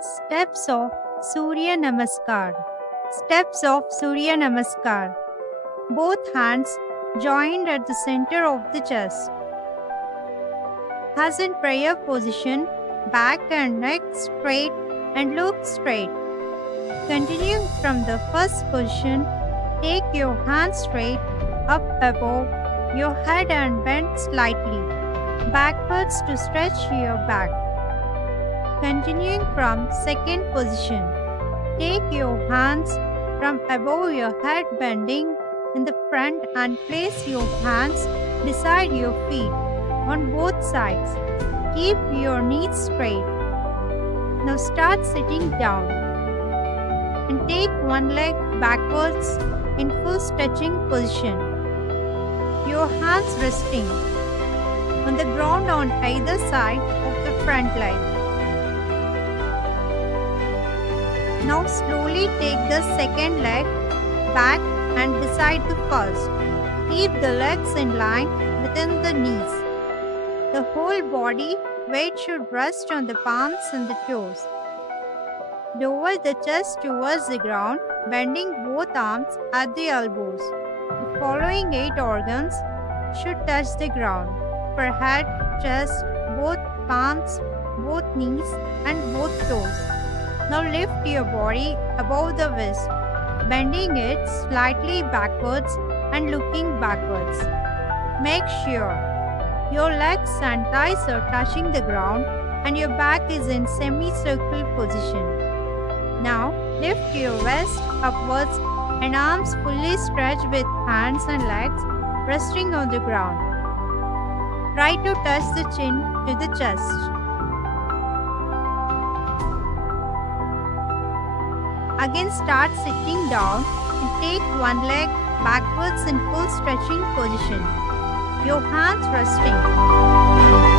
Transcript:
Steps of Surya Namaskar. Steps of Surya Namaskar. Both hands joined at the center of the chest. As in prayer position, back and neck straight and look straight. Continuing from the first position, take your hands straight up above your head and bend slightly backwards to stretch your back. Continuing from second position, take your hands from above your head bending in the front and place your hands beside your feet on both sides. Keep your knees straight. Now start sitting down and take one leg backwards in full stretching position. Your hands resting on the ground on either side of the front leg. Now slowly take the second leg back and beside the first. Keep the legs in line within the knees. The whole body weight should rest on the palms and the toes. Lower the chest towards the ground, bending both arms at the elbows. The following 8 organs should touch the ground: forehead, chest, both palms, both knees, and both toes. Now lift your body above the waist, bending it slightly backwards and looking backwards. Make sure your legs and thighs are touching the ground and your back is in semicircle position. Now lift your waist upwards and arms fully stretched with hands and legs resting on the ground. Try to touch the chin to the chest. Again start sitting down and take one leg backwards in full stretching position. Your hands resting.